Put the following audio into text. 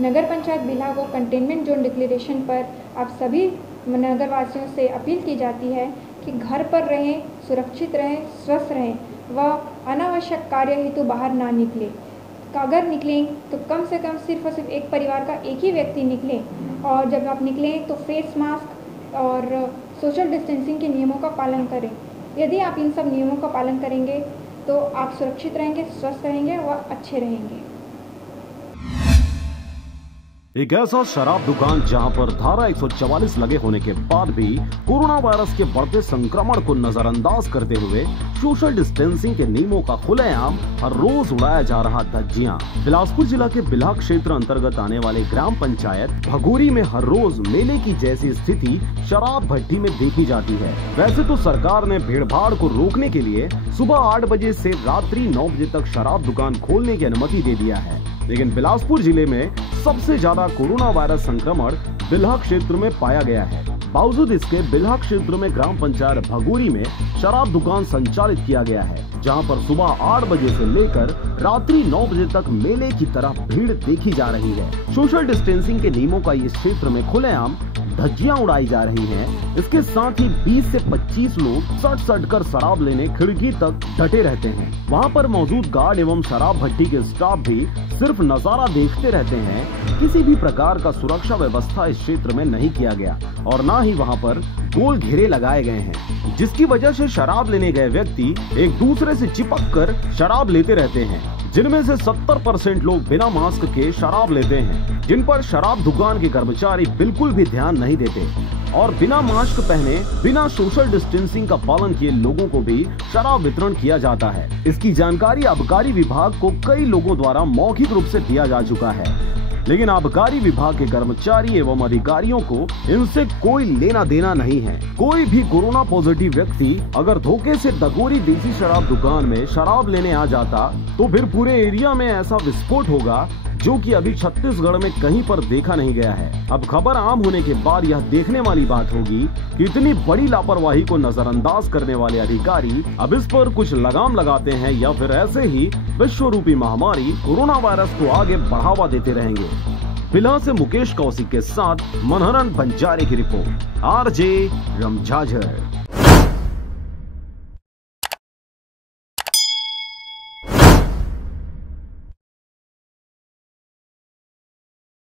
नगर पंचायत बिल्हा को containment zone declaration पर आप सभी नगर वासियों से अपील की जाती है कि घर पर रहें, सुरक्षित रहें, स्वस्थ रहें व अनावश्यक कार्य हेतु बाहर ना निकलें। अगर निकलें तो कम से कम सिर्फ और सिर्फ एक परिवार का एक ही व्यक्ति निकले और जब आप निकलें तो फेस मास्क और सोशल डिस्टेंसिंग के नियमों का पालन करें। यदि आप इन सब नियमों का पालन करेंगे तो आप सुरक्षित रहेंगे, स्वस्थ रहेंगे व अच्छे रहेंगे। एक ऐसा शराब दुकान जहां पर धारा 144 लगे होने के बाद भी कोरोना वायरस के बढ़ते संक्रमण को नजरअंदाज करते हुए सोशल डिस्टेंसिंग के नियमों का खुलेआम हर रोज उड़ाया जा रहा धज्जियां। बिलासपुर जिला के बिल्हा क्षेत्र अंतर्गत आने वाले ग्राम पंचायत भगोरी में हर रोज मेले की जैसी स्थिति शराब भट्टी में देखी जाती है। वैसे तो सरकार ने भीड़ भाड़ को रोकने के लिए सुबह 8 बजे से रात्रि 9 बजे तक शराब दुकान खोलने की अनुमति दे दिया है, लेकिन बिलासपुर जिले में सबसे ज्यादा कोरोना वायरस संक्रमण बिल्हा क्षेत्र में पाया गया है। बावजूद इसके बिल्हा क्षेत्र में ग्राम पंचायत भगोरी में शराब दुकान संचालित किया गया है, जहां पर सुबह 8 बजे से लेकर रात्रि 9 बजे तक मेले की तरह भीड़ देखी जा रही है। सोशल डिस्टेंसिंग के नियमों का इस क्षेत्र में खुलेआम धज्जियां उड़ाई जा रही हैं। इसके साथ ही 20 से 25 लोग सट कर शराब लेने खिड़की तक डटे रहते हैं। वहां पर मौजूद गार्ड एवं शराब भट्टी के स्टाफ भी सिर्फ नजारा देखते रहते हैं। किसी भी प्रकार का सुरक्षा व्यवस्था इस क्षेत्र में नहीं किया गया और न ही वहां पर गोल घेरे लगाए गए हैं, जिसकी वजह से शराब लेने गए व्यक्ति एक दूसरे से चिपक कर शराब लेते रहते हैं, जिनमें से 70% लोग बिना मास्क के शराब लेते हैं, जिन पर शराब दुकान के कर्मचारी बिल्कुल भी ध्यान नहीं देते और बिना मास्क पहने, बिना सोशल डिस्टेंसिंग का पालन किए लोगों को भी शराब वितरण किया जाता है। इसकी जानकारी आबकारी विभाग को कई लोगों द्वारा मौखिक रूप से दिया जा चुका है, लेकिन आबकारी विभाग के कर्मचारी एवं अधिकारियों को इनसे कोई लेना देना नहीं है। कोई भी कोरोना पॉजिटिव व्यक्ति अगर धोखे से दगोरी देसी शराब दुकान में शराब लेने आ जाता तो फिर पूरे एरिया में ऐसा विस्फोट होगा जो कि अभी छत्तीसगढ़ में कहीं पर देखा नहीं गया है। अब खबर आम होने के बाद यह देखने वाली बात होगी कि इतनी बड़ी लापरवाही को नजरअंदाज करने वाले अधिकारी अब इस पर कुछ लगाम लगाते हैं या फिर ऐसे ही विश्व रूपी महामारी कोरोना वायरस को आगे बढ़ावा देते रहेंगे। बिल्हा से मुकेश कौशिक के साथ मनहरन बंजारे की रिपोर्ट, RJ रमझाझर।